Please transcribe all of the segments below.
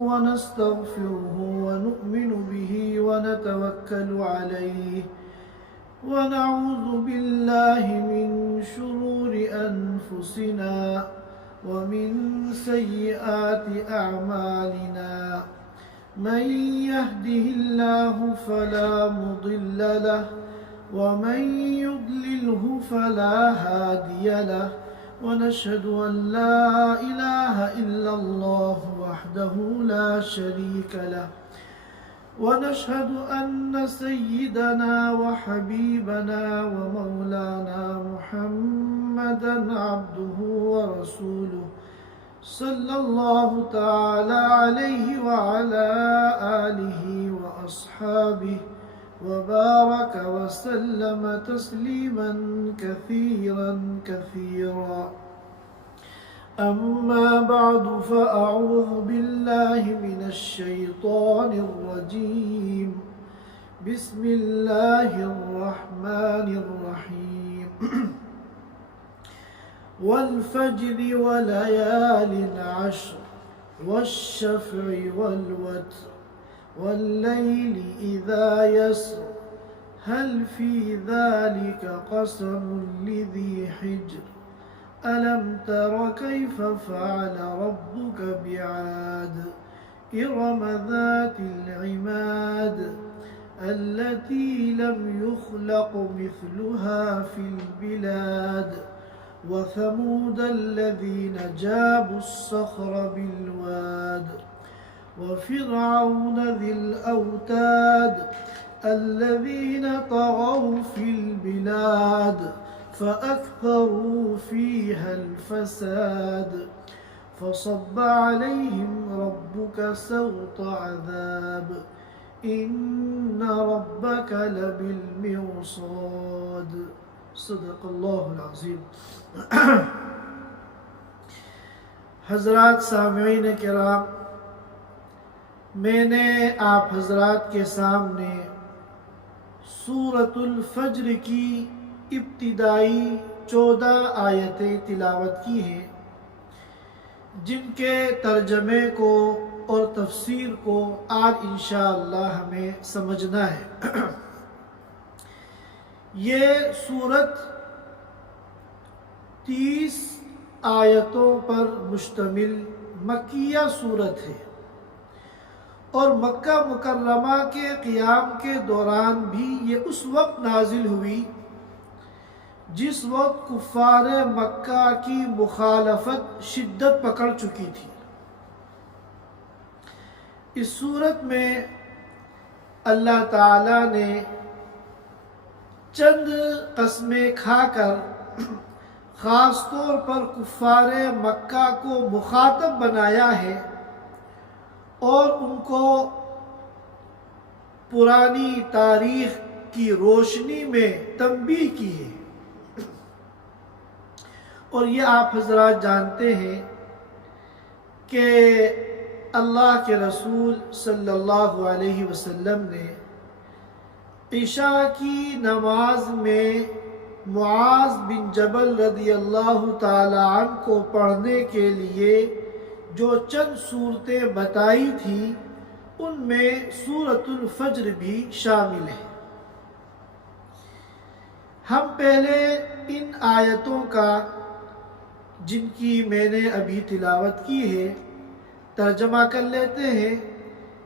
ونستغفره ونؤمن به ونتوكل عليه ونعوذ بالله من شرور أنفسنا ومن سيئات أعمالنا من يهده الله فلا مضل له ومن يضلله فلا هادي له ونشهد أن لا إله إلا الله وحده لا شريك له ونشهد أن سيدنا وحبيبنا ومولانا محمدا عبده ورسوله صلى الله تعالى عليه وعلى آله وأصحابه وبارك وسلم تسليما كثيرا كثيرا. أما بعد فأعوذ بالله من الشيطان الرجيم. بسم الله الرحمن الرحيم. والفجر وليال عشر والشفع والوتر والليل إذا يسر هل في ذلك قسم لذي حجر ألم تر كيف فعل ربك بعاد إرم ذات العماد التي لم يخلق مثلها في البلاد وثمود الذين جابوا الصخر بالواد وفرعون ذي الأوتاد الذين طغوا في البلاد فأكثروا فيها الفساد فصب عليهم ربك سوط عذاب إن ربك لبالمرصاد. صدق اللہ العظیم. حضرات سامعین کرام، میں نے آپ حضرات کے سامنے سورۃ الفجر کی ابتدائی 14 آیتیں تلاوت کی ہیں، جن کے ترجمے کو اور تفسیر کو آج انشاءاللہ ہمیں سمجھنا ہے. یہ سورت 30 آیتوں پر مشتمل مکیہ سورت ہے، اور مکہ مکرمہ کے قیام کے دوران بھی یہ اس وقت نازل ہوئی جس وقت کفار مکہ کی مخالفت شدت پکڑ چکی تھی. اس سورت میں اللہ تعالیٰ نے چند قسمیں کھا کر خاص طور پر کفار مکہ کو مخاطب بنایا ہے اور ان کو پرانی تاریخ کی روشنی میں تنبیہ کی ہے. اور یہ آپ حضرات جانتے ہیں کہ اللہ کے رسول صلی اللہ علیہ وسلم نے عشاء کی نماز میں معاذ بن جبل رضی اللہ تعالی عنہ کو پڑھنے کے لیے جو چند صورتیں بتائی تھی، ان میں سورۃ الفجر بھی شامل ہے. ہم پہلے ان آیتوں کا، جن کی میں نے ابھی تلاوت کی ہے، ترجمہ کر لیتے ہیں،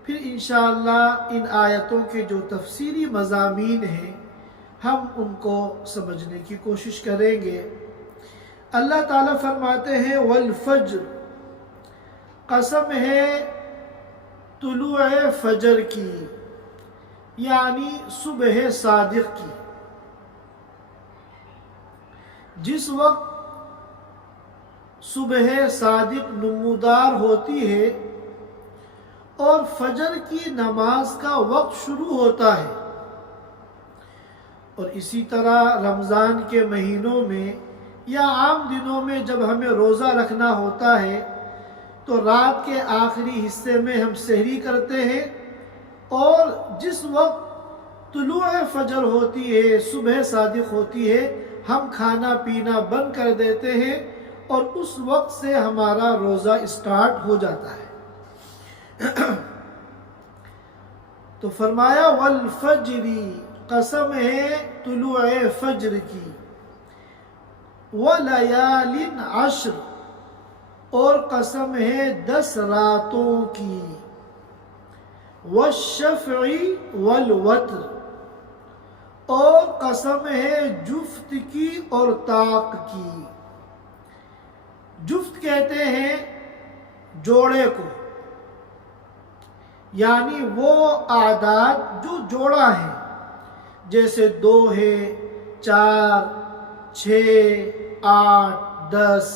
پھر انشاءاللہ ان آیتوں کے جو تفسیری مضامین ہیں ہم ان کو سمجھنے کی کوشش کریں گے. اللہ تعالیٰ فرماتے ہیں والفجر، قسم ہے طلوع فجر کی، یعنی صبح صادق کی. جس وقت صبح صادق نمودار ہوتی ہے اور فجر کی نماز کا وقت شروع ہوتا ہے، اور اسی طرح رمضان کے مہینوں میں یا عام دنوں میں جب ہمیں روزہ رکھنا ہوتا ہے تو رات کے آخری حصے میں ہم سحری کرتے ہیں، اور جس وقت طلوع فجر ہوتی ہے، صبح صادق ہوتی ہے، ہم کھانا پینا بند کر دیتے ہیں اور اس وقت سے ہمارا روزہ اسٹارٹ ہو جاتا ہے. تو فرمایا والفجری، قسم ہے طلوع فجر کی، ولیال عشر، اور قسم ہے 10 راتوں کی، والشفع والوتر، اور قسم ہے جفت کی اور طاق کی۔ جفت کہتے ہیں جوڑے کو، یعنی وہ اعداد جو جوڑا ہے، جیسے 2 ہے، 4، 6، 8، 10،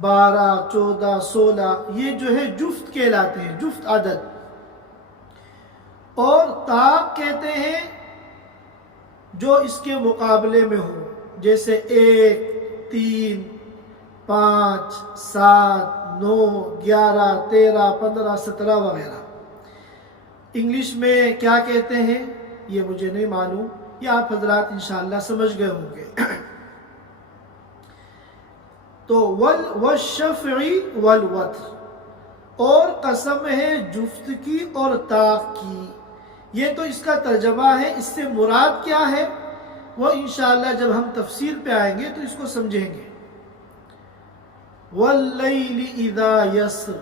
12، 14، 16، یہ جو ہے جفت کہلاتے ہیں، جفت عدد۔ اور طاق کہتے ہیں جو اس کے مقابلے میں ہو، جیسے 1، 3، 5، 7، 9، 11، 13، 15، 17 وغیرہ۔ انگلش میں کیا کہتے ہیں یہ مجھے نہیں معلوم، یہ آپ حضرات انشاءاللہ سمجھ گئے ہوں گے۔ تو والشفع والوتر، اور قسم ہے جفت کی اور طاق کی۔ یہ تو اس کا ترجمہ ہے، اس سے مراد کیا ہے وہ انشاءاللہ جب ہم تفسیر پہ آئیں گے تو اس کو سمجھیں گے۔ واللیل اذا یسر،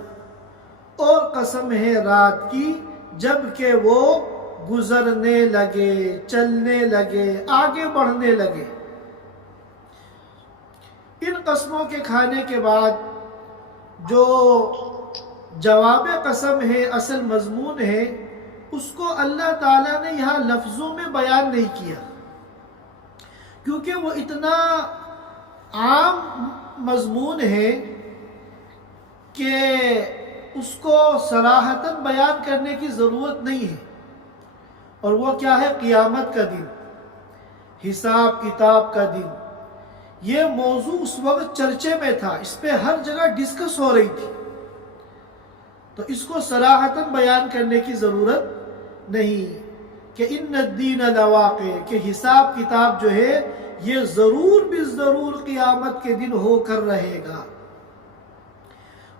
اور قسم ہے رات کی جب کہ وہ گزرنے لگے، چلنے لگے، آگے بڑھنے لگے۔ ان قسموں کے کھانے کے بعد جو جواب قسم ہے، اصل مضمون ہے، اس کو اللہ تعالیٰ نے یہاں لفظوں میں بیان نہیں کیا، کیونکہ وہ اتنا عام مضمون ہے کہ اس کو صراحتاً بیان کرنے کی ضرورت نہیں ہے۔ اور وہ کیا ہے؟ قیامت کا دن، حساب کتاب کا دن۔ یہ موضوع اس وقت چرچے میں تھا، اس پہ ہر جگہ ڈسکس ہو رہی تھی، تو اس کو صراحتاً بیان کرنے کی ضرورت نہیں کہ ان الدین لواقع، کہ حساب کتاب جو ہے یہ ضرور بالضرور قیامت کے دن ہو کر رہے گا۔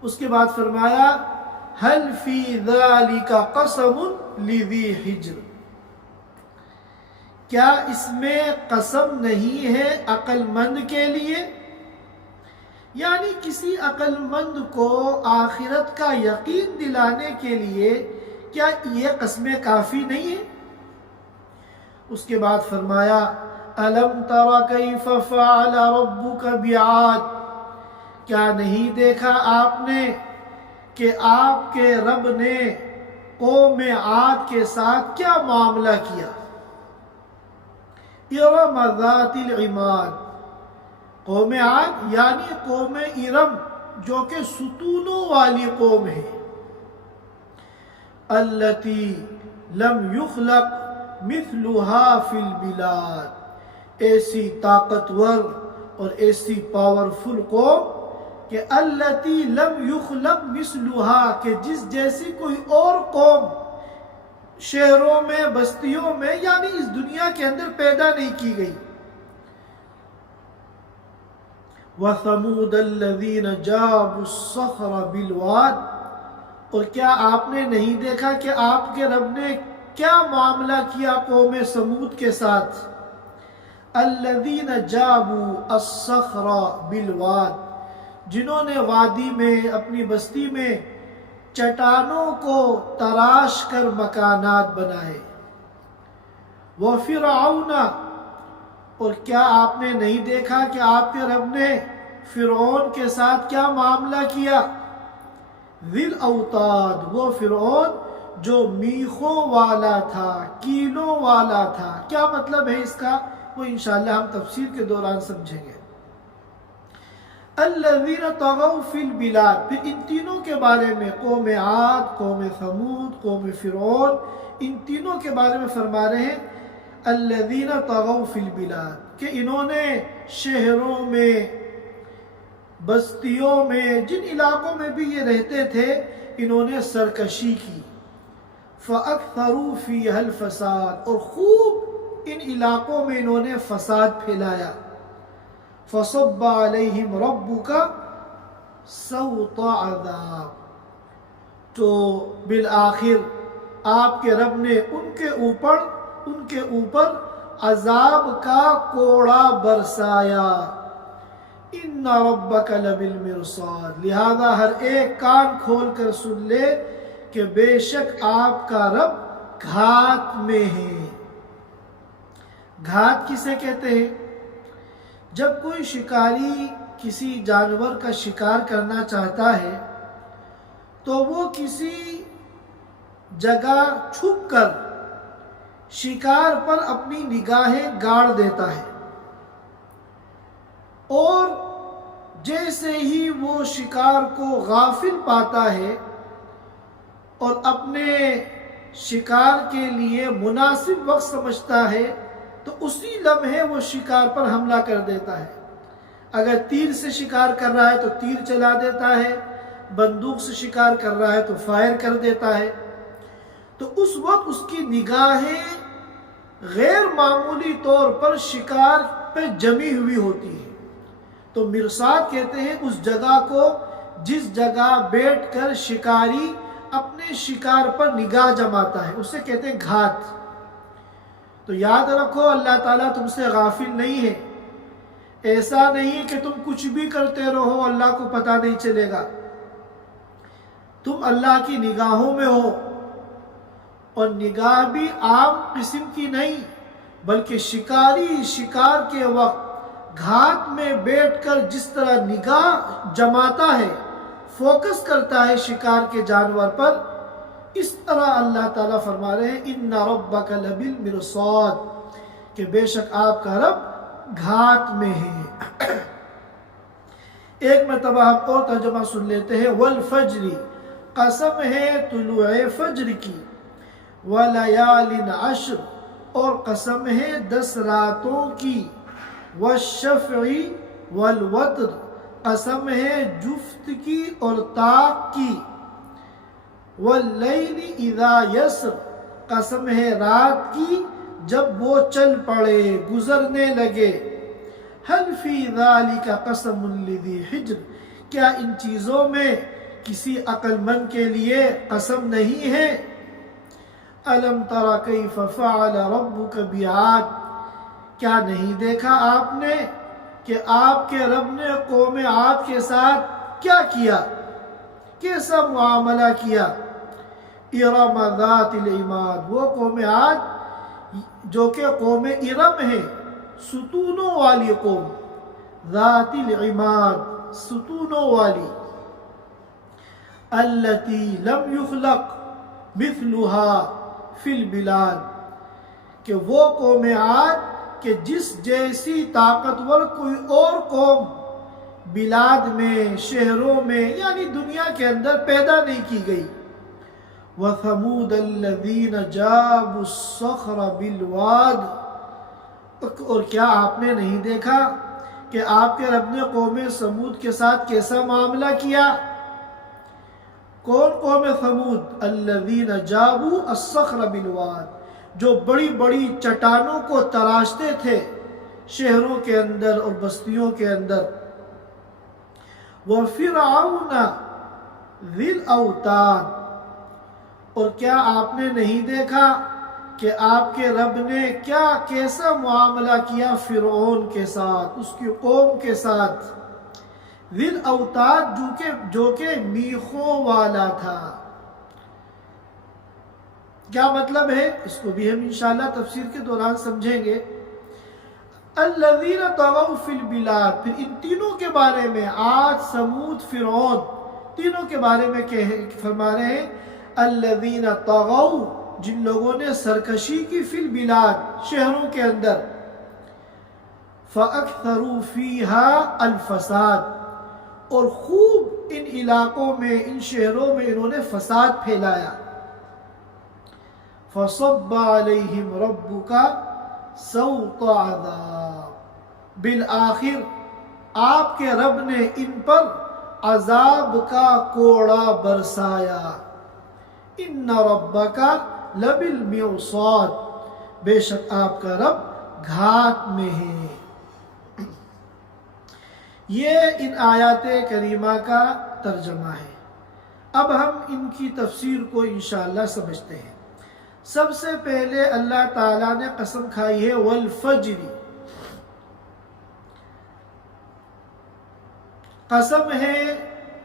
اس کے بعد فرمایا هل فی ذالک قسم لذی حجر، کیا اس میں قسم نہیں ہے عقل مند کے لیے؟ یعنی کسی عقل مند کو آخرت کا یقین دلانے کے لیے کیا یہ قسمیں کافی نہیں ہیں؟ اس کے بعد فرمایا الم تر کیف فعل ربک بعاد، کیا نہیں دیکھا آپ نے کہ آپ کے رب نے قوم عاد کے ساتھ کیا معاملہ کیا؟ ارم ذات العماد، قوم عاد یعنی قوم ارم جو کہ ستونوں والی قوم ہے، التی لم یخلق مثلها فی البلاد، ایسی طاقتور اور ایسی پاورفل قوم کہ التی لم یخلق مثلها، کہ جس جیسی کوئی اور قوم شہروں میں، بستیوں میں، یعنی اس دنیا کے اندر پیدا نہیں کی گئی۔ وَثَمُودَ الَّذِينَ جَابُوا الصَّخْرَ بِالْوَادِ، اور کیا آپ نے نہیں دیکھا کہ آپ کے رب نے کیا معاملہ کیا قوم سمود کے ساتھ؟ الَّذِينَ جَابُوا الصَّخْرَ بِالْوَادِ، جنہوں نے وادی میں، اپنی بستی میں چٹانوں کو تراش کر مکانات بنائے۔ وَفِرْعَوْنَ، اور کیا آپ نے نہیں دیکھا کہ آپ کے رب نے فرعون کے ساتھ کیا معاملہ کیا؟ ذِی الاوتاد، وہ فرعون جو میخوں والا تھا، کیلوں والا تھا۔ کیا مطلب ہے اس کا وہ انشاءاللہ ہم تفسیر کے دوران سمجھیں گے۔ الذین طغوا فی البلاد، پھر ان تینوں کے بارے میں، قوم عاد، قوم ثمود، قوم فرعون، ان تینوں کے بارے میں فرما رہے ہیں الذین طغوا فی البلاد، کہ انہوں نے شہروں میں، بستیوں میں، جن علاقوں میں بھی یہ رہتے تھے، انہوں نے سرکشی کی۔ فَأَكْثَرُوا فِيهَا الْفَسَادَ، اور خوب ان علاقوں میں انہوں نے فساد پھیلایا۔ فَصَبَّ عَلَيْهِمْ رَبُّكَ سَوْطَ عَذَابٍ، تو بالآخر آپ کے رب نے ان کے اوپر عذاب کا کوڑا برسایا۔ ان ربک لبالمرصاد، لہذا ہر ایک کان کھول کر سن لے کہ بے شک آپ کا رب گھات میں ہے۔ گھات کسے کہتے ہیں؟ جب کوئی شکاری کسی جانور کا شکار کرنا چاہتا ہے تو وہ کسی جگہ چھپ کر شکار پر اپنی نگاہیں گاڑ دیتا ہے، اور جیسے ہی وہ شکار کو غافل پاتا ہے اور اپنے شکار کے لیے مناسب وقت سمجھتا ہے تو اسی لمحے وہ شکار پر حملہ کر دیتا ہے۔ اگر تیر سے شکار کر رہا ہے تو تیر چلا دیتا ہے، بندوق سے شکار کر رہا ہے تو فائر کر دیتا ہے۔ تو اس وقت اس کی نگاہیں غیر معمولی طور پر شکار پہ جمی ہوئی ہوتی ہیں۔ تو مرصاد کہتے ہیں اس جگہ کو جس جگہ بیٹھ کر شکاری اپنے شکار پر نگاہ جماتا ہے، اسے کہتے ہیں گھات۔ تو یاد رکھو اللہ تعالیٰ تم سے غافل نہیں ہے۔ ایسا نہیں کہ تم کچھ بھی کرتے رہو اللہ کو پتہ نہیں چلے گا۔ تم اللہ کی نگاہوں میں ہو، اور نگاہ بھی عام قسم کی نہیں بلکہ شکاری شکار کے وقت گھات میں بیٹھ کر جس طرح نگاہ جماتا ہے، فوکس کرتا ہے شکار کے جانور پر، اس طرح اللہ تعالیٰ فرما رہے ہیں ان ربک لبالمرصاد، کہ بے شک آپ کا رب گھات میں ہے۔ ایک مرتبہ ہم اور ترجمہ سن لیتے ہیں، والفجر، قسم ہے طلوع فجر کی، ولیال عشر، اور قسم ہے 10 راتوں کی، والشفع والوتر، قسم ہے جفت کی اور طاق کی، واللیل اذا یسر، قسم ہے رات کی جب وہ چل پڑے، گزرنے لگے، هل فی ذالک قسم لذی حجر، کیا ان چیزوں میں کسی عقل مند کے لیے قسم نہیں ہے؟ الم تر کیف فعل ربک بعاد، کیا نہیں دیکھا آپ نے کہ آپ کے رب نے قوم عاد کے ساتھ کیا کیا، کیسا معاملہ کیا؟ ارم ذات العماد، وہ قوم عاد جو کہ قوم ارم ہے، ستونوں والی قوم، ذات العماد، ستونوں والی، التی لم یخلق مثلها فی البلاد، کہ وہ قوم عاد کہ جس جیسی طاقتور کوئی اور قوم بلاد میں، شہروں میں، یعنی دنیا کے اندر پیدا نہیں کی گئی۔ وَثَمُودَ الَّذِينَ جَابُوا الصَّخْرَ بِالْوَادِ، اور کیا آپ نے نہیں دیکھا کہ آپ کے رب نے قوم سمود کے ساتھ کیسا معاملہ کیا؟ کون قوم سمود؟ الذین جابوا الصخر بالواد، جو بڑی بڑی چٹانوں کو تراشتے تھے شہروں کے اندر اور بستیوں کے اندر۔ وفرعون ذی الاوتاد، اور کیا آپ نے نہیں دیکھا کہ آپ کے رب نے کیسا معاملہ کیا فرعون کے ساتھ، اس کی قوم کے ساتھ؟ ذی الاوتاد، جو کہ میخوں والا تھا۔ کیا مطلب ہے؟ اس کو بھی ہم انشاءاللہ تفسیر کے دوران سمجھیں گے۔ الذین طغوا فی البلاد، پھر ان تینوں کے بارے میں، عاد، سمود، فرعون، تینوں کے بارے میں فرما رہے ہیں الذین طغوا، جن لوگوں نے سرکشی کی، فی البلاد، شہروں کے اندر، فاکثروا فیہا الفساد، اور خوب ان علاقوں میں، ان شہروں میں انہوں نے فساد پھیلایا۔ فصب علیہم ربک سوط عذاب، بالآخر آپ کے رب نے ان پر عذاب کا کوڑا برسایا۔ ان ربک لبالمرصاد، بے شک آپ کا رب گھات میں ہے۔ یہ ان آیات کریمہ کا ترجمہ ہے۔ اب ہم ان کی تفسیر کو انشاءاللہ سمجھتے ہیں۔ سب سے پہلے اللہ تعالیٰ نے قسم کھائی ہے والفجر، قسم ہے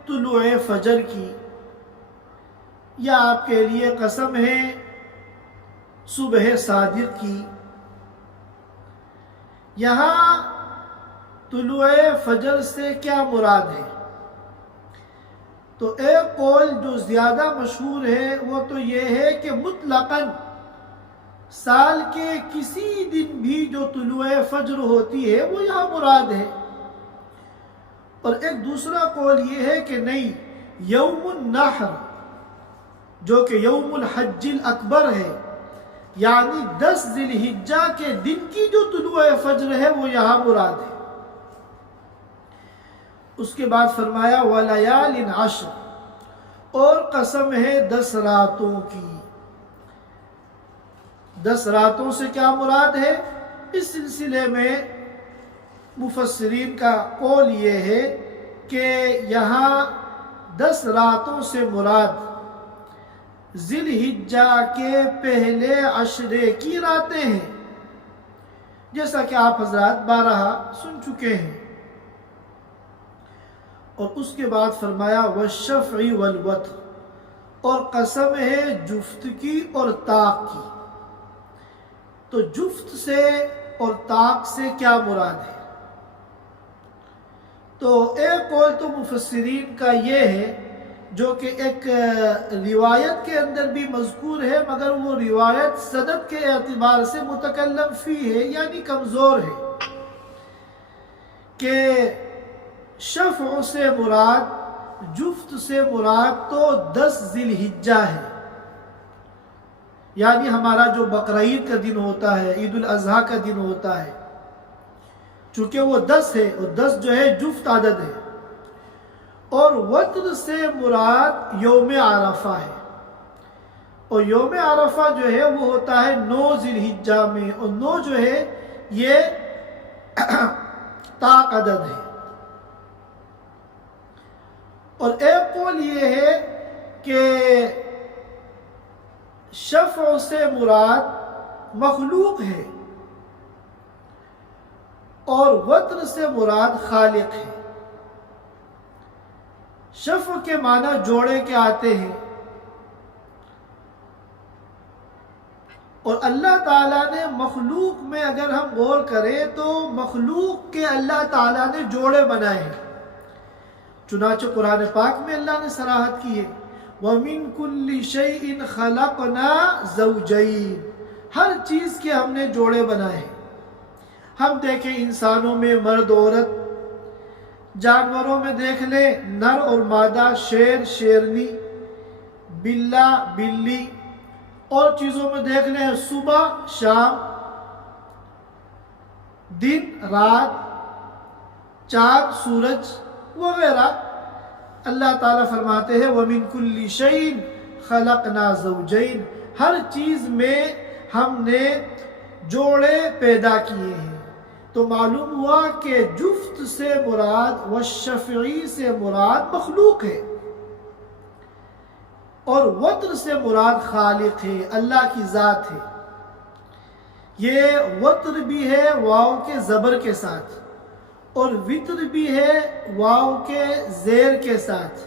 طلوع فجر کی، یا آپ کے لیے قسم ہے صبح صادق کی۔ یہاں طلوع فجر سے کیا مراد ہے؟ تو ایک قول جو زیادہ مشہور ہے وہ تو یہ ہے کہ مطلقاً سال کے کسی دن بھی جو طلوع فجر ہوتی ہے وہ یہاں مراد ہے، اور ایک دوسرا قول یہ ہے کہ نہیں، یوم النحر جو کہ یوم الحج الاکبر ہے، یعنی 10 ذی الحجہ کے دن کی جو طلوع فجر ہے وہ یہاں مراد ہے۔ اس کے بعد فرمایا وَلَيَالٍ عَشْرٍ، اور قسم ہے 10 راتوں کی۔ 10 راتوں سے کیا مراد ہے؟ اس سلسلے میں مفسرین کا قول یہ ہے کہ یہاں 10 راتوں سے مراد ذی الحجہ کے پہلے عشرے کی راتیں ہیں، جیسا کہ آپ حضرات بارہا سن چکے ہیں۔ اور اس کے بعد فرمایا والشفع والوتر، اور قسم ہے جفت کی اور طاق کی۔ تو جفت سے اور طاق سے کیا مراد ہے؟ تو ایک قول تو مفسرین کا یہ ہے، جو کہ ایک روایت کے اندر بھی مذکور ہے، مگر وہ روایت سند کے اعتبار سے متکلم فی ہے، یعنی کمزور ہے، کہ شفع سے مراد، جفت سے مراد تو 10 ذی الحجہ ہے، یعنی ہمارا جو بقرعید کا دن ہوتا ہے، عید الاضحیٰ کا دن ہوتا ہے، چونکہ وہ 10 ہے، اور 10 جو ہے جفت عدد ہے۔ اور وتر سے مراد یوم عرفہ ہے، اور یوم عرفہ جو ہے وہ ہوتا ہے 9 ذی الحجہ میں، اور 9 جو ہے یہ طاق عدد ہے۔ اور ایک قول یہ ہے کہ شفع سے مراد مخلوق ہے، اور وتر سے مراد خالق ہے۔ شفع کے معنی جوڑے کے آتے ہیں، اور اللہ تعالیٰ نے مخلوق میں اگر ہم غور کریں تو مخلوق کے اللہ تعالیٰ نے جوڑے بنائے ہیں۔ چنانچہ قرآن پاک میں اللہ نے صراحت کی ہے وَمِن كُلِّ شَيْءٍ خَلَقْنَا زَوْجَيْنِ، ہر چیز کے ہم نے جوڑے بنائے ہیں۔ ہم دیکھیں انسانوں میں مرد عورت، جانوروں میں دیکھ لیں نر اور مادہ، شیر شیرنی، بلّا بلی، اور چیزوں میں دیکھ لیں صبح شام، دن رات، چاند سورج وغیرہ۔ اللہ تعالیٰ فرماتے ہیں وَمِن كُلِّ شَيْءٍ خَلَقْنَا زَوْجَيْنِ، ہر چیز میں ہم نے جوڑے پیدا کیے ہیں۔ تو معلوم ہوا کہ جفت سے مراد والشفعی سے مراد مخلوق ہے، اور وتر سے مراد خالق ہے، اللہ کی ذات ہے۔ یہ وتر بھی ہے واو کے زبر کے ساتھ، اور وتر بھی ہے واو کے زیر کے ساتھ،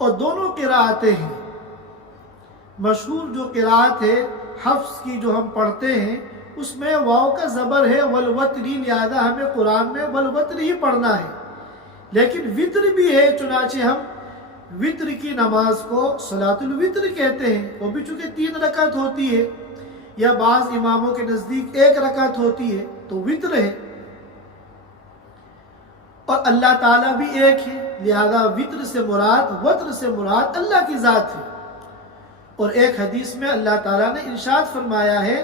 اور دونوں قراءتیں ہیں۔ مشہور جو قراءت ہے حفص کی جو ہم پڑھتے ہیں، اس میں واو کا زبر ہے والوتری، لہذا ہمیں قرآن میں والوتر ہی پڑھنا ہے۔ لیکن وتر بھی ہے، چنانچہ ہم وتر کی نماز کو صلاۃ الوتر کہتے ہیں، وہ بھی چونکہ 3 رکعت ہوتی ہے، یا بعض اماموں کے نزدیک 1 رکعت ہوتی ہے، تو وتر ہے۔ اور اللہ تعالیٰ بھی ایک ہے، لہذا وتر سے مراد اللہ کی ذات ہے۔ اور ایک حدیث میں اللہ تعالیٰ نے ارشاد فرمایا ہے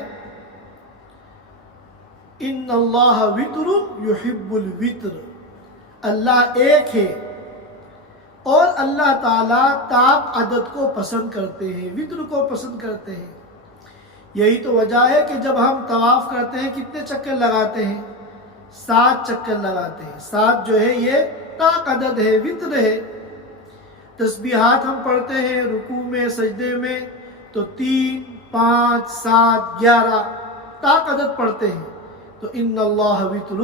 ان اللہ وتر یحب الوتر، اللہ ایک ہے اور اللہ تعالیٰ طاق عدد کو پسند کرتے ہیں، وتر کو پسند کرتے ہیں۔ یہی تو وجہ ہے کہ جب ہم طواف کرتے ہیں کتنے چکر لگاتے ہیں؟ 7 چکر لگاتے ہیں۔ 7 جو ہے یہ طاق عدد ہے، وتر ہے۔ تسبیحات ہم پڑھتے ہیں رکوع میں سجدے میں، تو تو 3 5 7 11 تاک عدد پڑھتے ہیں. تو ان اللہ وتر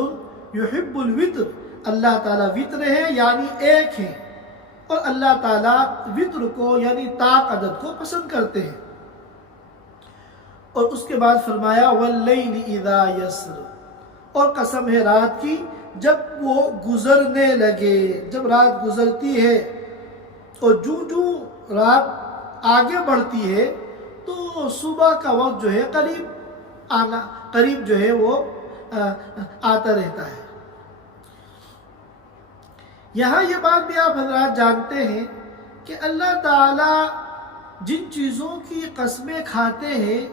یحب الوتر، اللہ تعالیٰ وطر ہے یعنی ایک ہے، اور اللہ تعالیٰ وطر کو یعنی تاک عدد کو پسند کرتے ہیں. اور اس کے بعد فرمایا واللیل اذا یسر، اور قسم ہے رات کی جب وہ گزرنے لگے. جب رات گزرتی ہے اور جو رات آگے بڑھتی ہے تو صبح کا وقت جو ہے قریب جو ہے وہ آتا رہتا ہے. یہاں یہ بات بھی آپ حضرات جانتے ہیں کہ اللہ تعالیٰ جن چیزوں کی قسمیں کھاتے ہیں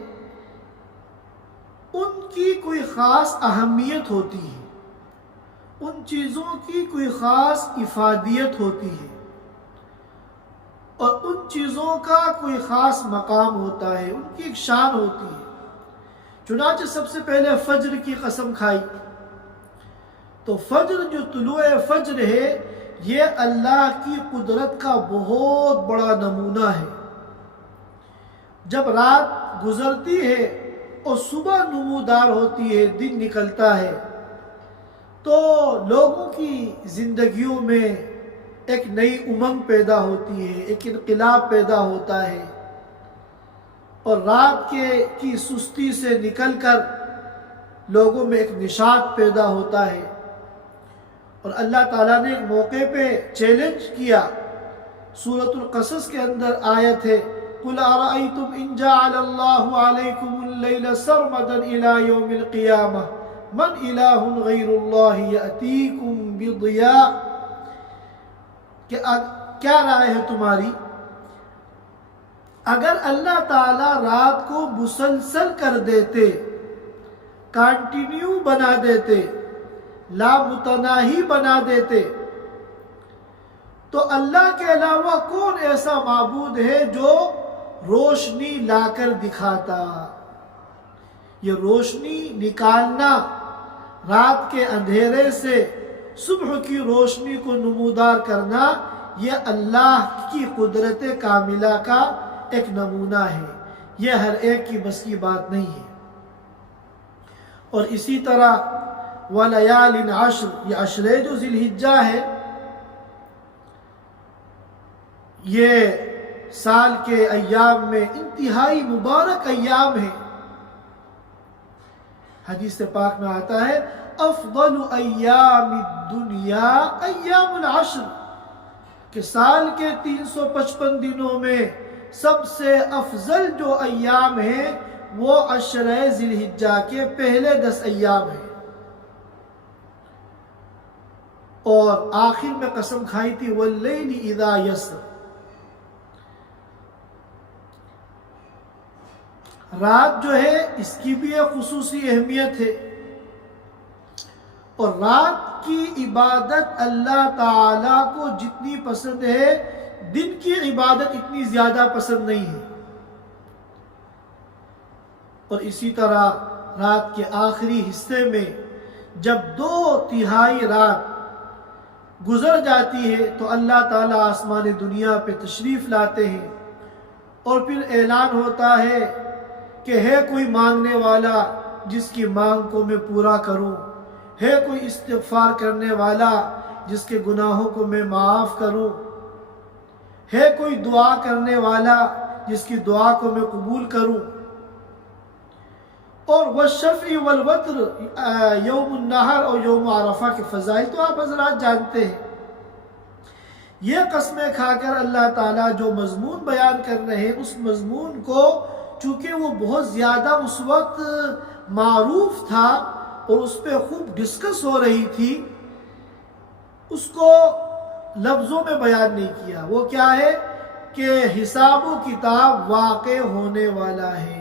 ان کی کوئی خاص اہمیت ہوتی ہے، ان چیزوں کی کوئی خاص افادیت ہوتی ہے، اور ان چیزوں کا کوئی خاص مقام ہوتا ہے، ان کی ایک شان ہوتی ہے. چنانچہ سب سے پہلے فجر کی قسم کھائی تو فجر جو طلوع فجر ہے یہ اللہ کی قدرت کا بہت بڑا نمونہ ہے. جب رات گزرتی ہے اور صبح نمودار ہوتی ہے، دن نکلتا ہے، تو لوگوں کی زندگیوں میں ایک نئی امنگ پیدا ہوتی ہے، ایک انقلاب پیدا ہوتا ہے، اور رات کی سستی سے نکل کر لوگوں میں ایک نشاط پیدا ہوتا ہے. اور اللہ تعالیٰ نے ایک موقع پہ چیلنج کیا. سورۃ القصص کے اندر آیت ہے قُلْ أَرَأَيْتُمْ إِنْ جَعَلَ اللَّهُ عَلَيْكُمُ اللَّيْلَ سَرْمَدًا إِلَى يَوْمِ الْقِيَامَةِ مَنْ إِلَٰهٌ غَيْرُ اللَّهِ يَأْتِيكُمْ بِضِيَاءٍ، کہ کیا رائے ہے تمہاری اگر اللہ تعالیٰ رات کو مسلسل کر دیتے، کانٹینیو بنا دیتے، لامتناہی بنا دیتے، تو اللہ کے علاوہ کون ایسا معبود ہے جو روشنی لا کر دکھاتا؟ یہ روشنی نکالنا، رات کے اندھیرے سے صبح کی روشنی کو نمودار کرنا، یہ اللہ کی قدرت کاملہ کا ایک نمونہ ہے. یہ ہر ایک کی بس کی بات نہیں ہے. اور اسی طرح وَلَيَالٍ عَشْرٍ، یہ عشرے جو ذی الحجہ ہے یہ سال کے ایام میں انتہائی مبارک ایام ہیں. حدیث پاک میں آتا ہے افضل ایام الدنیا ایام العشر، کہ سال کے 355 دنوں میں سب سے افضل جو ایام ہیں وہ عشرہ ذی الحجہ کے پہلے 10 ایام ہیں. اور آخر میں قسم کھائی تھی واللیل اذا یسر، رات جو ہے اس کی بھی ایک خصوصی اہمیت ہے، اور رات کی عبادت اللہ تعالیٰ کو جتنی پسند ہے دن کی عبادت اتنی زیادہ پسند نہیں ہے. اور اسی طرح رات کے آخری حصے میں جب 2/3 رات گزر جاتی ہے تو اللہ تعالیٰ آسمان دنیا پہ تشریف لاتے ہیں، اور پھر اعلان ہوتا ہے کہ ہے کوئی مانگنے والا جس کی مانگ کو میں پورا کروں، ہے کوئی استغفار کرنے والا جس کے گناہوں کو میں معاف کروں، ہے کوئی دعا کرنے والا جس کی دعا کو میں قبول کروں. اور والشفع والوتر، یوم النحر اور یوم عرفہ کے فضائل تو آپ حضرات جانتے ہیں. یہ قسمیں کھا کر اللہ تعالیٰ جو مضمون بیان کر رہے ہیں اس مضمون کو، چونکہ وہ بہت زیادہ اس وقت معروف تھا اور اس پہ خوب ڈسکس ہو رہی تھی، اس کو لفظوں میں بیان نہیں کیا. وہ کیا ہے کہ حساب و کتاب واقع ہونے والا ہے.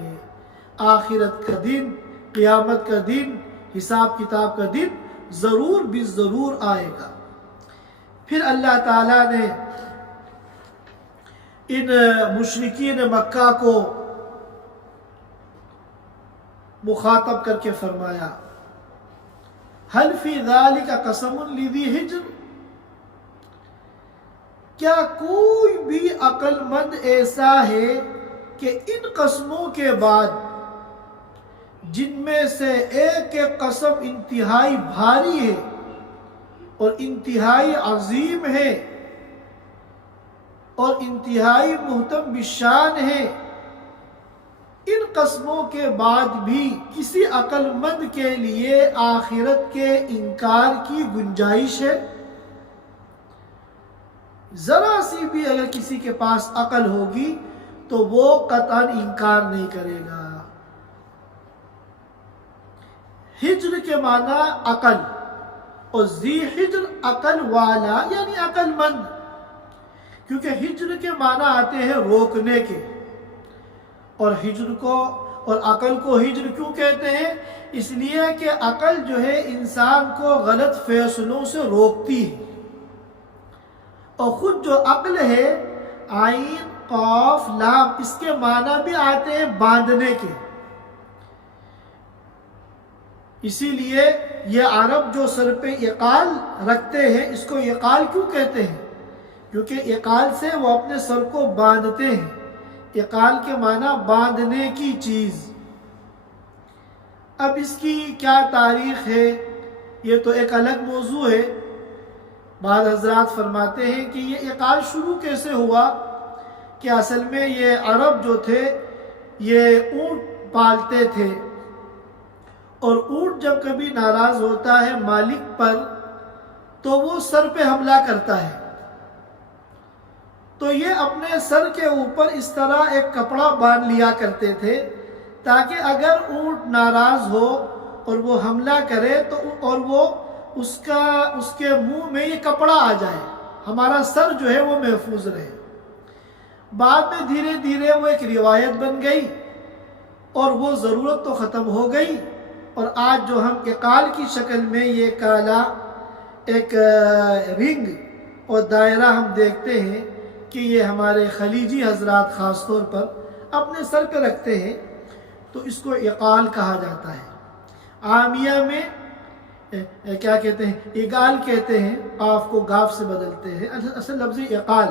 آخرت کا دن، قیامت کا دن، حساب کتاب کا دن ضرور بھی ضرور آئے گا. پھر اللہ تعالیٰ نے ان مشرکین مکہ کو مخاطب کر کے فرمایا هل فی ذالک قسم لذی حجر، کیا کوئی بھی عقل مند ایسا ہے کہ ان قسموں کے بعد جن میں سے ایک قسم انتہائی بھاری ہے اور انتہائی عظیم ہے اور انتہائی محتم بالشان ہے، ان قسموں کے بعد بھی کسی عقل مند کے لیے آخرت کے انکار کی گنجائش ہے؟ ذرا سی بھی اگر کسی کے پاس عقل ہوگی تو وہ قطعاً انکار نہیں کرے گا۔ ہجر کے معنی عقل، اور ذی ہجر عقل والا یعنی عقل مند، کیونکہ ہجر کے معنی آتے ہیں روکنے کے، اور ہجر کو اور عقل کو ہجر کیوں کہتے ہیں؟ اس لیے کہ عقل جو ہے انسان کو غلط فیصلوں سے روکتی ہے، اور خود جو عقل ہے عین قاف لام اس کے معنی بھی آتے ہیں باندھنے کے۔ اسی لیے یہ عرب جو سر پہ اقال رکھتے ہیں اس کو اقال کیوں کہتے ہیں؟ کیونکہ اقال سے وہ اپنے سر کو باندھتے ہیں۔ اقال کے معنی باندھنے کی چیز۔ اب اس کی کیا تاریخ ہے یہ تو ایک الگ موضوع ہے۔ بعض حضرات فرماتے ہیں کہ یہ اقال شروع کیسے ہوا، کہ اصل میں یہ عرب جو تھے یہ اونٹ پالتے تھے، اور اونٹ جب کبھی ناراض ہوتا ہے مالک پر تو وہ سر پہ حملہ کرتا ہے، تو یہ اپنے سر کے اوپر اس طرح ایک کپڑا باندھ لیا کرتے تھے تاکہ اگر اونٹ ناراض ہو اور وہ حملہ کرے تو اور وہ اس کے منہ میں یہ کپڑا آ جائے، ہمارا سر جو ہے وہ محفوظ رہے۔ بعد میں دھیرے دھیرے وہ ایک روایت بن گئی اور وہ ضرورت تو ختم ہو گئی، اور آج جو ہم اقال کی شکل میں یہ کالا ایک رنگ اور دائرہ ہم دیکھتے ہیں کہ یہ ہمارے خلیجی حضرات خاص طور پر اپنے سر پہ رکھتے ہیں، تو اس کو اقال کہا جاتا ہے۔ عامیہ میں کیا کہتے ہیں؟ اقال کہتے ہیں، قاف کو گاف سے بدلتے ہیں، اصل لفظ اقال۔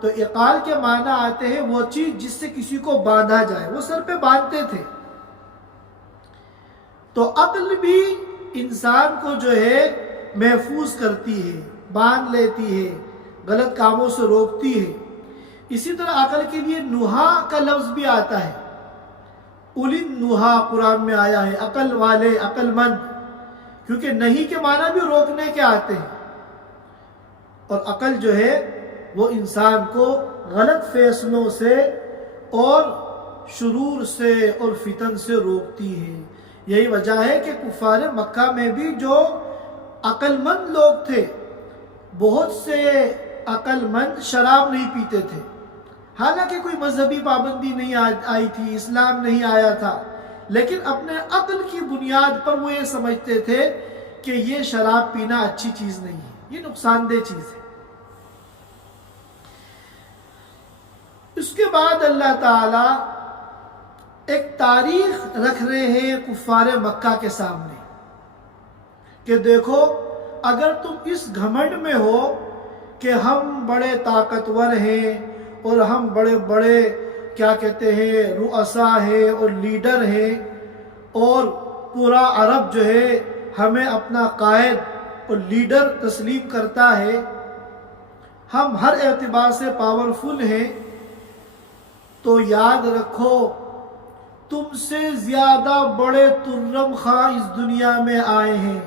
تو اقال کے معنی آتے ہیں وہ چیز جس سے کسی کو باندھا جائے، وہ سر پہ باندھتے تھے۔ تو عقل بھی انسان کو جو ہے محفوظ کرتی ہے، باندھ لیتی ہے، غلط کاموں سے روکتی ہے۔ اسی طرح عقل کے لیے نہا کا لفظ بھی آتا ہے، اولی نہا قرآن میں آیا ہے، عقل والے، عقل مند، کیونکہ نہیں کے معنی بھی روکنے کے آتے ہیں، اور عقل جو ہے وہ انسان کو غلط فیصلوں سے اور شرور سے اور فتن سے روکتی ہے۔ یہی وجہ ہے کہ کفار مکہ میں بھی جو عقل مند لوگ تھے، بہت سے عقل مند شراب نہیں پیتے تھے، حالانکہ کوئی مذہبی پابندی نہیں آئی تھی، اسلام نہیں آیا تھا، لیکن اپنے عقل کی بنیاد پر وہ یہ سمجھتے تھے کہ یہ شراب پینا اچھی چیز نہیں ہے، یہ نقصان دہ چیز ہے۔ اس کے بعد اللہ تعالیٰ ایک تاریخ رکھ رہے ہیں کفار مکہ کے سامنے کہ دیکھو، اگر تم اس گھمنڈ میں ہو کہ ہم بڑے طاقتور ہیں اور ہم بڑے بڑے کیا کہتے ہیں رؤساء ہیں اور لیڈر ہیں، اور پورا عرب جو ہے ہمیں اپنا قائد اور لیڈر تسلیم کرتا ہے، ہم ہر اعتبار سے پاورفل ہیں، تو یاد رکھو تم سے زیادہ بڑے ترم خواہ اس دنیا میں آئے ہیں،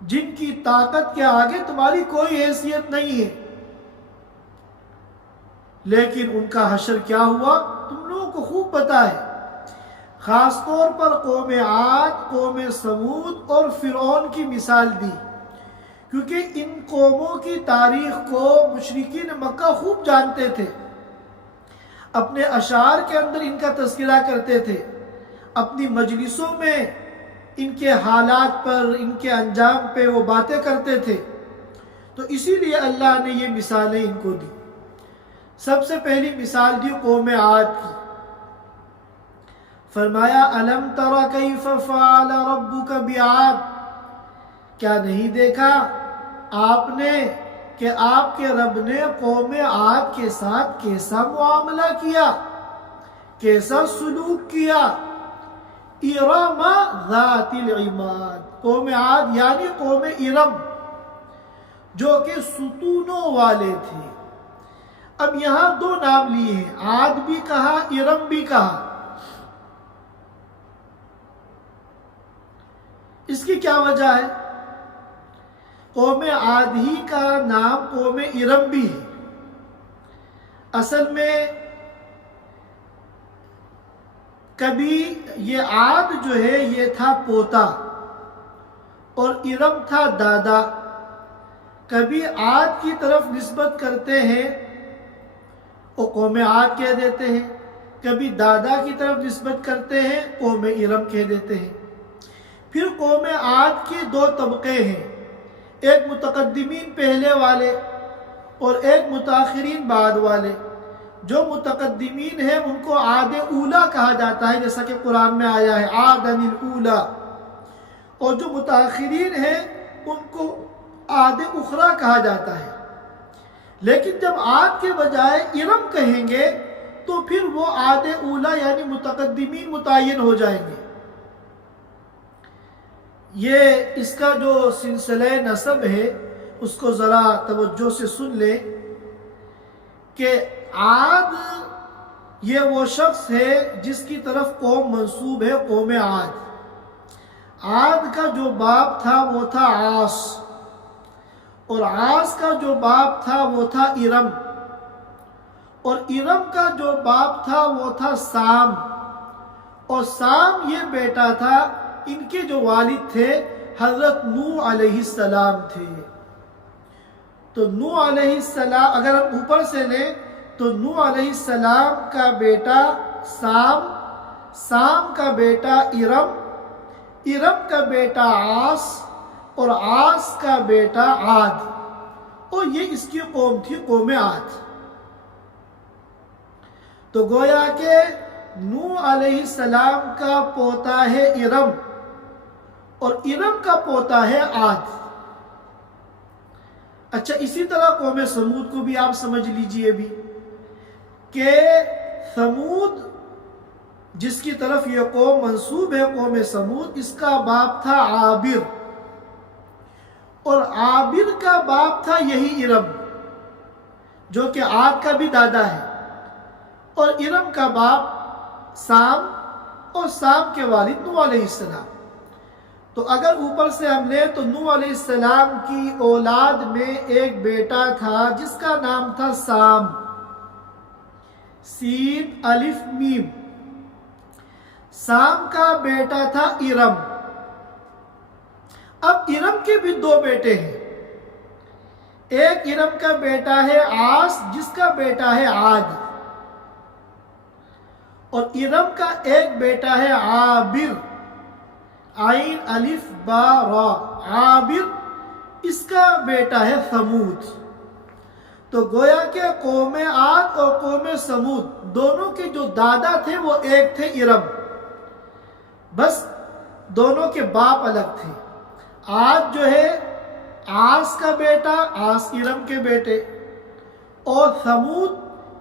جن کی طاقت کے آگے تمہاری کوئی حیثیت نہیں ہے، لیکن ان کا حشر کیا ہوا تم لوگوں کو خوب پتا ہے۔ خاص طور پر قوم عاد، قوم سمود اور فرعون کی مثال دی، کیونکہ ان قوموں کی تاریخ کو مشرکین مکہ خوب جانتے تھے، اپنے اشعار کے اندر ان کا تذکرہ کرتے تھے، اپنی مجلسوں میں ان کے حالات پر، ان کے انجام پہ وہ باتیں کرتے تھے، تو اسی لیے اللہ نے یہ مثالیں ان کو دی۔ سب سے پہلی مثال دی قوم عاد کی، فرمایا الم تر کیف فعل ربک بعاد، کیا نہیں دیکھا آپ نے کہ آپ کے رب نے قوم عاد کے ساتھ کیسا معاملہ کیا؟ کیسا سلوک کیا؟ ارم ذات العماد، قوم عاد یعنی قوم ارم جو کہ ستونوں والے تھے۔ اب یہاں دو نام لیے ہیں، عاد بھی کہا، ارم بھی کہا۔ اس کی کیا وجہ ہے؟ قوم عاد ہی کا نام قوم ارم بھی ہے۔ اصل میں کبھی یہ عاد جو ہے یہ تھا پوتا اور ارم تھا دادا۔ کبھی عاد کی طرف نسبت کرتے ہیں وہ قوم عاد کہہ دیتے ہیں، کبھی دادا کی طرف نسبت کرتے ہیں قوم ارم کہہ دیتے ہیں۔ پھر قوم عاد کے دو طبقے ہیں، ایک متقدمین پہلے والے اور ایک متاخرین بعد والے۔ جو متقدمین ہیں ان کو عاد اولا کہا جاتا ہے، جیسا کہ قرآن میں آیا ہے عادن الاولا، اور جو متاخرین ہیں ان کو عاد اخرى کہا جاتا ہے۔ لیکن جب عاد کے بجائے ارم کہیں گے تو پھر وہ عاد اولا یعنی متقدمین متعین ہو جائیں گے۔ یہ اس کا جو سلسلہ نسب ہے اس کو ذرا توجہ سے سن لیں کہ عاد یہ وہ شخص ہے جس کی طرف قوم منسوب ہے، قوم عاد۔ عاد کا جو باپ تھا وہ تھا عاص، اور عاص کا جو باپ تھا وہ تھا ارم، اور ارم کا جو باپ تھا وہ تھا سام، اور سام یہ بیٹا تھا، ان کے جو والد تھے حضرت نوح علیہ السلام تھے۔ تو نوح علیہ السلام اگر ہم اوپر سے لیں تو نوح علیہ السلام کا بیٹا سام، سام کا بیٹا ارم، ارم کا بیٹا عاص، اور عاص کا بیٹا عاد، اور یہ اس کی قوم تھی، قوم عاد۔ تو گویا کہ نوح علیہ السلام کا پوتا ہے ارم، اور ارم کا پوتا ہے عاد۔ اچھا، اسی طرح قوم سمود کو بھی آپ سمجھ لیجئے بھی کہ سمود جس کی طرف یہ قوم منسوب ہے، قوم سمود، اس کا باپ تھا عابر، اور عابر کا باپ تھا یہی ارم جو کہ عاد کا بھی دادا ہے، اور ارم کا باپ سام، اور سام کے والد نوح علیہ السلام۔ تو اگر اوپر سے ہم لیں تو نوح علیہ السلام کی اولاد میں ایک بیٹا تھا جس کا نام تھا سام، سین الف میم۔ سام کا بیٹا تھا ارم۔ اب ارم کے بھی دو بیٹے ہیں، ایک ارم کا بیٹا ہے عاص جس کا بیٹا ہے عاد، اور ارم کا ایک بیٹا ہے عابر، عین الف با را، عابر، اس کا بیٹا ہے ثمود۔ تو گویا کہ قوم عاد اور قوم سمود دونوں کے جو دادا تھے وہ ایک تھے ارم، بس دونوں کے باپ الگ تھے۔ عاد جو ہے عاص کا بیٹا، عاص ارم کے بیٹے، اور ثمود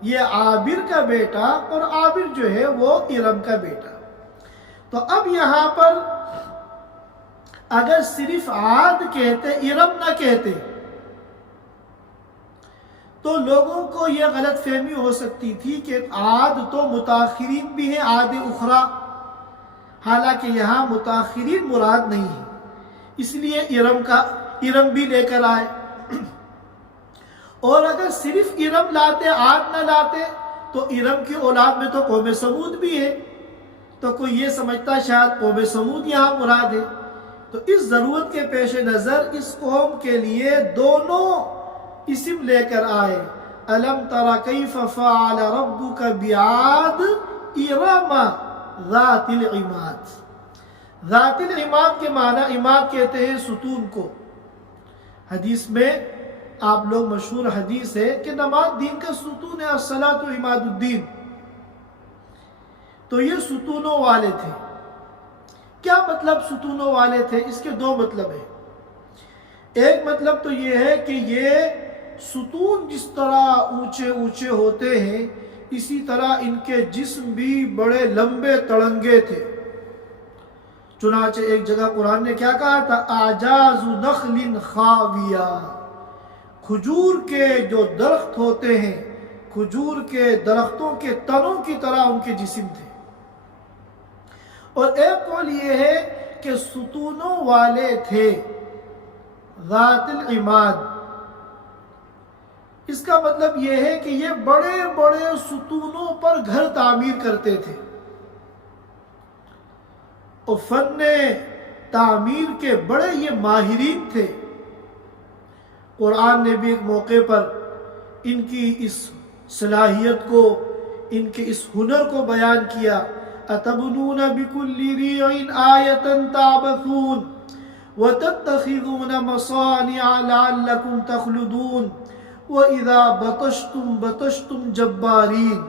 یہ عابر کا بیٹا، اور عابر جو ہے وہ ارم کا بیٹا۔ تو اب یہاں پر اگر صرف عاد کہتے، ارم نہ کہتے، تو لوگوں کو یہ غلط فہمی ہو سکتی تھی کہ عاد تو متاخرین بھی ہیں، عاد اخرى، حالانکہ یہاں متاخرین مراد نہیں ہے، اس لیے ارم بھی لے کر آئے۔ اور اگر صرف ارم لاتے، عاد نہ لاتے، تو ارم کی اولاد میں تو قوم سمود بھی ہے، تو کوئی یہ سمجھتا شاید قوم سمود یہاں مراد ہے۔ تو اس ضرورت کے پیش نظر اس قوم کے لیے دونوں اسم لے کر آئے، الم تر کیف فعل ربک بعاد ارم ذات العماد۔ ذات العماد کے معنی، عماد کہتے ہیں ستون کو۔ حدیث میں آپ لوگ مشہور حدیث ہے کہ نماز دین کا ستون ہے، الصلاۃ عماد الدین۔ تو یہ ستونوں والے تھے۔ کیا مطلب ستونوں والے تھے؟ اس کے دو مطلب ہیں۔ ایک مطلب تو یہ ہے کہ یہ ستون جس طرح اونچے اونچے ہوتے ہیں، اسی طرح ان کے جسم بھی بڑے لمبے تڑنگے تھے۔ چنانچہ ایک جگہ قرآن نے کیا کہا تھا؟ اعجاز نخل خاویہ، کھجور کے جو درخت ہوتے ہیں، کھجور کے درختوں کے تنوں کی طرح ان کے جسم تھے۔ اور ایک قول یہ ہے کہ ستونوں والے تھے، ذات العماد۔ اس کا مطلب یہ ہے کہ یہ بڑے بڑے ستونوں پر گھر تعمیر کرتے تھے اور فن تعمیر کے بڑے یہ ماہرین تھے۔ قرآن نے بھی ایک موقع پر ان کی اس صلاحیت کو، ان کے اس ہنر کو بیان کیا۔ أَتَبْنُونَ بِكُلِّ رِيعٍ آيَةً تَعْبَثُونَ وَتَتَّخِذُونَ مَصَانِعَ لَعَلَّكُمْ تَخْلُدُونَ وَإِذَا بَطَشْتُمْ بَطَشْتُمْ جَبَّارِينَ۔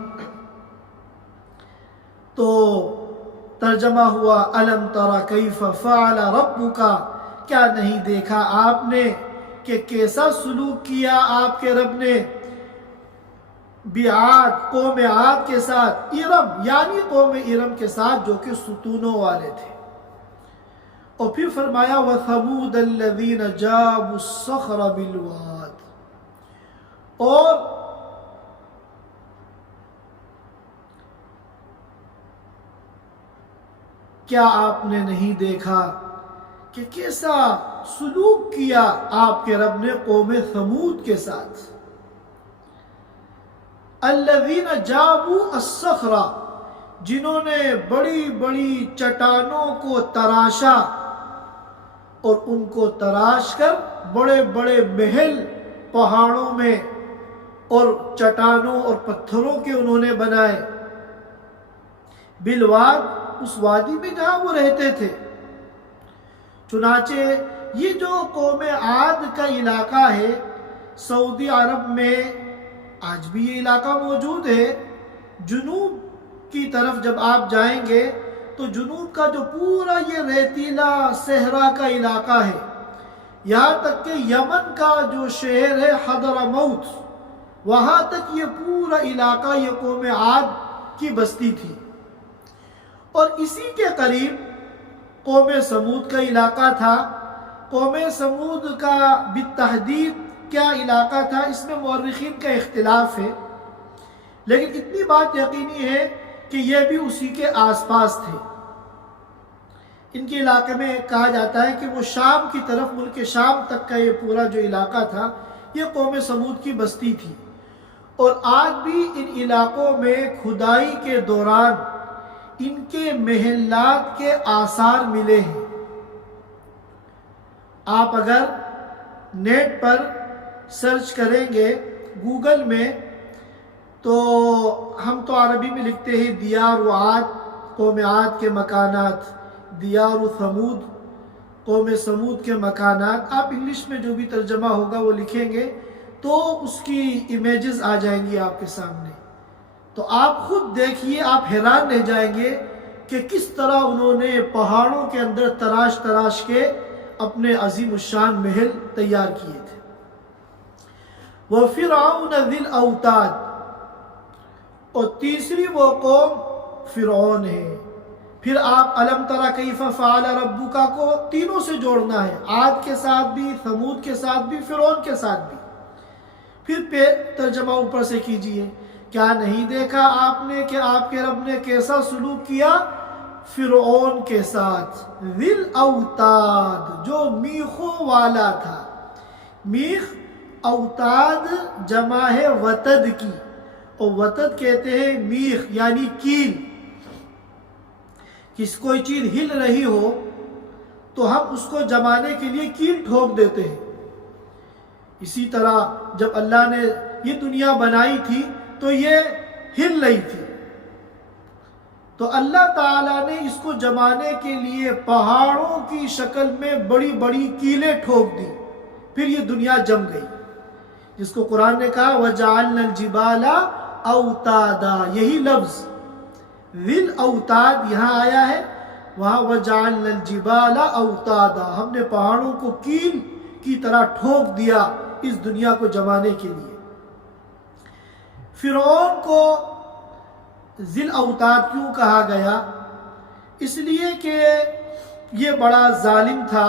تو ترجمہ ہوا أَلَمْ تَرَ كَيْفَ فَعَلَ رَبُّكَ، کیا نہیں دیکھا آپ نے کہ کیسا سلوک کیا آپ کے رب نے بعاد، قوم عاد کے ساتھ، ارم یعنی قوم ارم کے ساتھ جو کہ ستونوں والے تھے۔ اور پھر فرمایا وَثَمُودَ الَّذِينَ جَابُوا الصَّخْرَ بِالْوَادِ، اور کیا آپ نے نہیں دیکھا کہ کیسا سلوک کیا آپ کے رب نے قوم ثمود کے ساتھ؟ الذین جابوا الصخرہ، جنہوں نے بڑی بڑی چٹانوں کو تراشا اور ان کو تراش کر بڑے بڑے محل پہاڑوں میں اور چٹانوں اور پتھروں کے انہوں نے بنائے، بالواد، اس وادی میں جہاں وہ رہتے تھے۔ چنانچہ یہ جو قوم عاد کا علاقہ ہے، سعودی عرب میں آج بھی یہ علاقہ موجود ہے۔ جنوب کی طرف جب آپ جائیں گے تو جنوب کا جو پورا یہ ریتیلا صحرا کا علاقہ ہے، یہاں تک کہ یمن کا جو شہر ہے حضرموت، وہاں تک یہ پورا علاقہ یہ قوم عاد کی بستی تھی۔ اور اسی کے قریب قوم سمود کا علاقہ تھا۔ قوم سمود کا بالتحدید کیا علاقہ تھا، اس میں مورخین کا اختلاف ہے، لیکن اتنی بات یقینی ہے کہ یہ بھی اسی کے آس پاس تھے۔ ان کے علاقے میں کہا جاتا ہے کہ وہ شام کی طرف، ملک شام تک کا یہ پورا جو علاقہ تھا یہ قوم سمود کی بستی تھی۔ اور آج بھی ان علاقوں میں کھدائی کے دوران ان کے محلات کے آثار ملے ہیں۔ آپ اگر نیٹ پر سرچ کریں گے گوگل میں، تو ہم تو عربی میں لکھتے ہیں دیار عاد، قوم عاد کے مکانات، دیار ثمود، قوم سمود کے مکانات۔ آپ انگلش میں جو بھی ترجمہ ہوگا وہ لکھیں گے تو اس کی امیجز آ جائیں گی آپ کے سامنے، تو آپ خود دیکھیے، آپ حیران رہ جائیں گے کہ کس طرح انہوں نے پہاڑوں کے اندر تراش تراش کے اپنے عظیم الشان محل تیار کیے تھے۔ وَفِرْعَوْنَ ذِي الْأَوْتَادِ، اور تیسری وہ قوم فرعون ہے۔ پھر آپ علم ترى کیف فعل ربک کو تینوں سے جوڑنا ہے، عاد کے ساتھ بھی، ثمود کے ساتھ بھی، فرعون کے ساتھ بھی۔ پھر ترجمہ اوپر سے کیجئے، کیا نہیں دیکھا آپ نے کہ آپ کے رب نے کیسا سلوک کیا فرعون کے ساتھ، ذی الاوتاد، جو میخوں والا تھا۔ میخ، اوتاد جمع ہے وتد کی، اور وتد کہتے ہیں میخ یعنی کیل۔ کوئی چیز ہل رہی ہو تو ہم اس کو جمانے کے لیے کیل ٹھوک دیتے ہیں۔ اسی طرح جب اللہ نے یہ دنیا بنائی تھی تو یہ ہل رہی تھی، تو اللہ تعالیٰ نے اس کو جمانے کے لیے پہاڑوں کی شکل میں بڑی بڑی کیلیں ٹھوک دی، پھر یہ دنیا جم گئی، جس کو قرآن نے کہا وَجَعَلْنَا الْجِبَالَ أَوْتَادًا، یہی لفظ ذِی الْأَوْتاد یہاں آیا ہے، وہاں وَجَعَلْنَا الْجِبَالَ أَوْتَادًا، ہم نے پہاڑوں کو کیل کی طرح ٹھوک دیا اس دنیا کو جمانے کے لیے۔ فرعون کو ذی الاوتاد کیوں کہا گیا؟ اس لیے کہ یہ بڑا ظالم تھا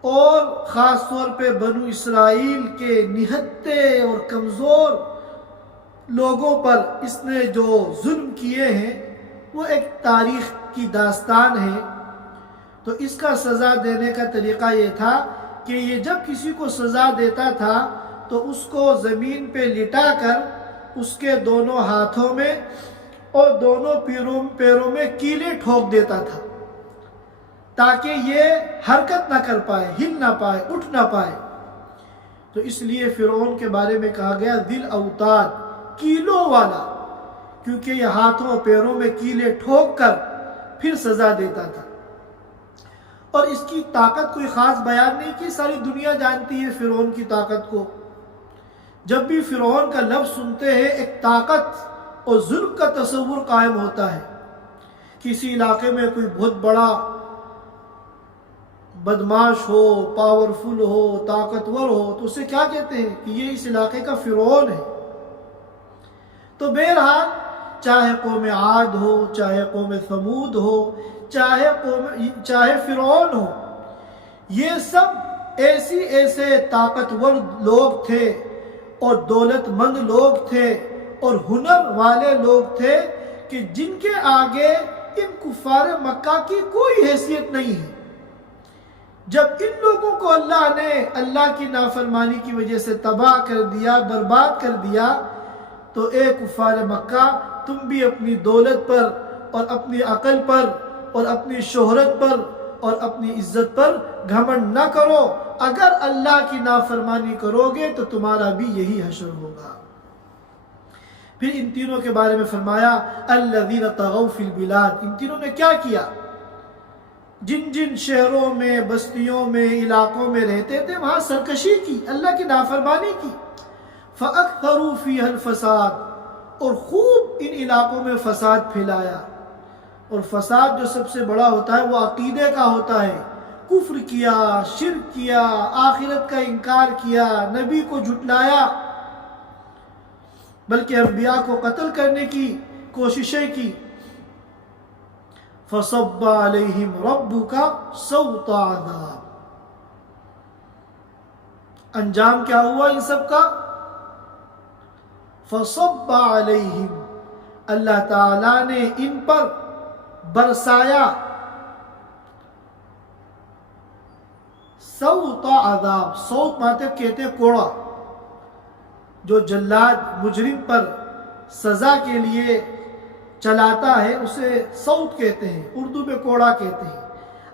اور خاص طور پہ بنو اسرائیل کے نہتے اور کمزور لوگوں پر اس نے جو ظلم کیے ہیں وہ ایک تاریخ کی داستان ہے۔ تو اس کا سزا دینے کا طریقہ یہ تھا کہ یہ جب کسی کو سزا دیتا تھا تو اس کو زمین پہ لٹا کر اس کے دونوں ہاتھوں میں اور دونوں پیروں میں کیلیں ٹھوک دیتا تھا تاکہ یہ حرکت نہ کر پائے، ہل نہ پائے، اٹھ نہ پائے۔ تو اس لیے فرعون کے بارے میں کہا گیا ذی الاوتاد، کیلوں والا، کیونکہ یہ ہاتھوں اور پیروں میں کیلیں ٹھوک کر پھر سزا دیتا تھا۔ اور اس کی طاقت کوئی خاص بیان نہیں کی، ساری دنیا جانتی ہے فرعون کی طاقت کو۔ جب بھی فرعون کا لفظ سنتے ہیں ایک طاقت اور ظلم کا تصور قائم ہوتا ہے۔ کسی علاقے میں کوئی بہت بڑا بدماش ہو، پاورفل ہو، طاقتور ہو تو اسے کیا کہتے ہیں کہ یہ اس علاقے کا فرعون ہے۔ تو بہرحال چاہے قوم عاد ہو، چاہے قوم ثمود ہو، چاہے فرعون ہو، یہ سب ایسے طاقتور لوگ تھے اور دولت مند لوگ تھے اور ہنر والے لوگ تھے کہ جن کے آگے ان کفار مکہ کی کوئی حیثیت نہیں ہے۔ جب ان لوگوں کو اللہ نے اللہ کی نافرمانی کی وجہ سے تباہ کر دیا، برباد کر دیا، تو اے کفار مکہ، تم بھی اپنی دولت پر اور اپنی عقل پر اور اپنی شہرت پر اور اپنی عزت پر گھمنڈ نہ کرو۔ اگر اللہ کی نافرمانی کرو گے تو تمہارا بھی یہی حشر ہوگا۔ پھر ان تینوں کے بارے میں فرمایا الذین طغوا فی البلاد، ان تینوں نے کیا کیا؟ جن جن شہروں میں، بستیوں میں، علاقوں میں رہتے تھے وہاں سرکشی کی، اللہ کی نافرمانی کی۔ فَأَكْثَرُوا فِيهَا الْفَسَادَ، اور خوب ان علاقوں میں فساد پھیلایا۔ اور فساد جو سب سے بڑا ہوتا ہے وہ عقیدے کا ہوتا ہے۔ کفر کیا، شرک کیا، آخرت کا انکار کیا، نبی کو جھٹلایا، بلکہ انبیاء کو قتل کرنے کی کوششیں کی۔ فَصَبَّ عَلَيْهِمْ رَبُّكَ سَوْطَ عَذَابٍ، انجام کیا ہوا ان سب کا؟ فَصَبَّ عَلَيْهِمْ، اللہ تعالیٰ نے ان پر برسایا سوط عذاب۔ سوط مطلب کہتے ہیں کوڑا، جو جلاد مجرم پر سزا کے لیے چلاتا ہے اسے سوط کہتے ہیں، اردو میں کوڑا کہتے ہیں۔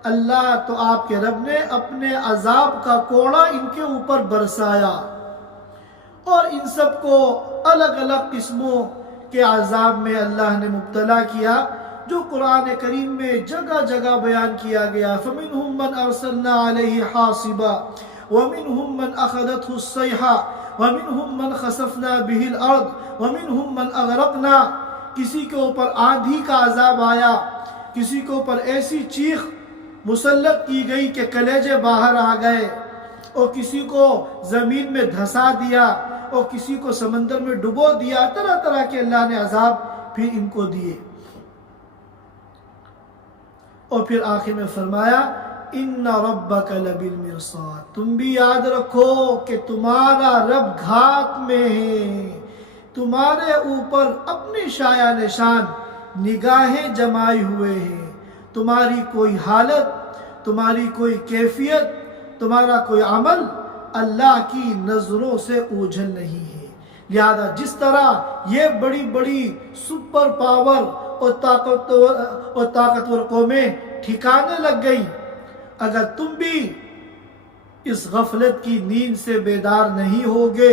اللہ تو آپ کے رب نے اپنے عذاب کا کوڑا ان کے اوپر برسایا اور ان سب کو الگ الگ قسموں کے عذاب میں اللہ نے مبتلا کیا، جو قرآن کریم میں جگہ جگہ بیان کیا گیا۔ فَمِنْهُمْ مَنْ أَرْسَلْنَا عَلَيْهِ حَاصِبًا وَمِنْهُمْ مَنْ أَخَذَتْهُ الصَّيْحَةُ وَمِنْهُمْ مَنْ خَسَفْنَا بِهِ الْأَرْضَ وَمِنْهُمْ مَنْ أَغْرَقْنَا، کسی کے اوپر آندھی کا عذاب آیا، کسی کے اوپر ایسی چیخ مسلط کی گئی کہ کلیجے باہر آ گئے، اور کسی کو زمین میں دھسا دیا اور کسی کو سمندر میں ڈبو دیا۔ طرح طرح کے اللہ نے عذاب پھر ان کو دیے۔ اور پھر آخر میں فرمایا ان ربک لبالمرصاد، تم بھی یاد رکھو کہ تمہارا رب گھات میں ہے، تمہارے اوپر اپنی شایع نشان نگاہیں جمائے ہوئے ہیں۔ تمہاری کوئی حالت، تمہاری کوئی کیفیت، تمہارا کوئی عمل اللہ کی نظروں سے اوجھل نہیں ہے۔ لہذا جس طرح یہ بڑی بڑی سپر پاور اور طاقتور قومیں ٹھکانے لگ گئی، اگر تم بھی اس غفلت کی نیند سے بیدار نہیں ہوگے،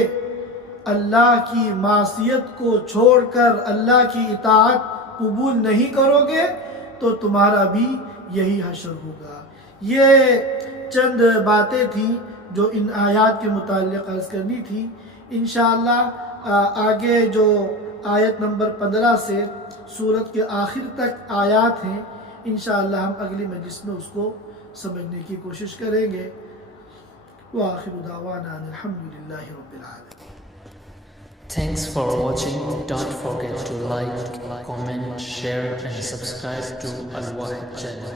اللہ کی معصیت کو چھوڑ کر اللہ کی اطاعت قبول نہیں کرو گے تو تمہارا بھی یہی حشر ہوگا۔ یہ چند باتیں تھیں جو ان آیات کے متعلق عرض کرنی تھی۔ انشاءاللہ آگے جو آیت نمبر 15 سے سورت کے آخر تک آیات ہیں، انشاءاللہ ہم اگلی مجلس میں اس کو سمجھنے کی کوشش کریں گے۔ وآخر دعوانا الحمدللہ رب العالمین۔ Thanks for watching. Don't forget to like, comment, share and subscribe to Al Wahid channel.